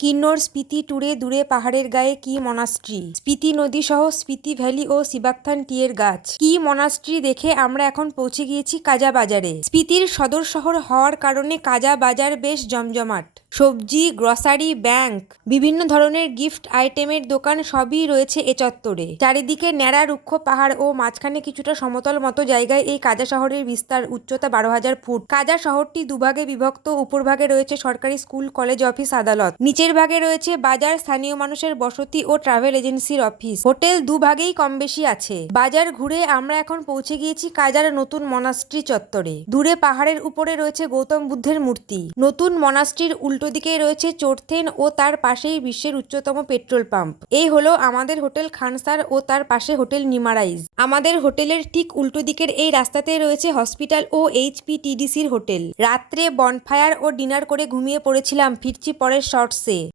কিন্নর স্পিতি ট্যুরে দূরে পাহাড়ের গায়ে কি মনাস্ট্রি স্পিতি নদী সহ স্পিতি ভ্যালি ও সিবাকথান টিয়ের গাছ। কি মনাস্ট্রি দেখে আমরা এখন পৌঁছে গিয়েছি কাজা বাজারে স্পিতির সদর শহর হওয়ার কারণে কাজা বাজার বেশ জমজমাট। সবজি, গ্রসারি, ব্যাংক, বিভিন্ন ধরনের গিফট আইটেমের দোকান সবই রয়েছে এ চত্বরে। চারিদিকে ন্যাড়া, রুক্ষ পাহাড় ও মাঝখানে কিছুটা সমতল মতো জায়গায় এই কাজা শহরের বিস্তার উচ্চতা বারো হাজার ফুট। কাজা শহরটি দুভাগে বিভক্ত উপরভাগে রয়েছে সরকারি স্কুল, কলেজ, অফিস, আদালত। নিচের ভাগে রয়েছে বাজার, স্থানীয় মানুষের বসতি ও ট্রাভেল এজেন্সির অফিস। হোটেল দুভাগেই কম বেশি আছে। বাজার ঘুরে আমরা এখন পৌঁছে গিয়েছি কাজার নতুন মনাস্ট্রি চত্বরে। দূরে পাহাড়ের উপরে রয়েছে গৌতম বুদ্ধের মূর্তি। নতুন মনাস্ট্রির উল্টো দিকে রয়েছে চোরথেন ও তার পাশেই বিশ্বের উচ্চতম পেট্রোল পাম্প। এই হলো আমাদের হোটেল খানসার ও তার পাশে হোটেল নিমারাইজ। আমাদের হোটেলের ঠিক উল্টো দিকের এই রাস্তাতে রয়েছে হসপিটাল ও এইচপিটিডিসির হোটেল। রাত্রে বনফায়ার ও ডিনার করে ঘুমিয়ে পড়েছিলাম, ফিরছি পরের শর্টসে।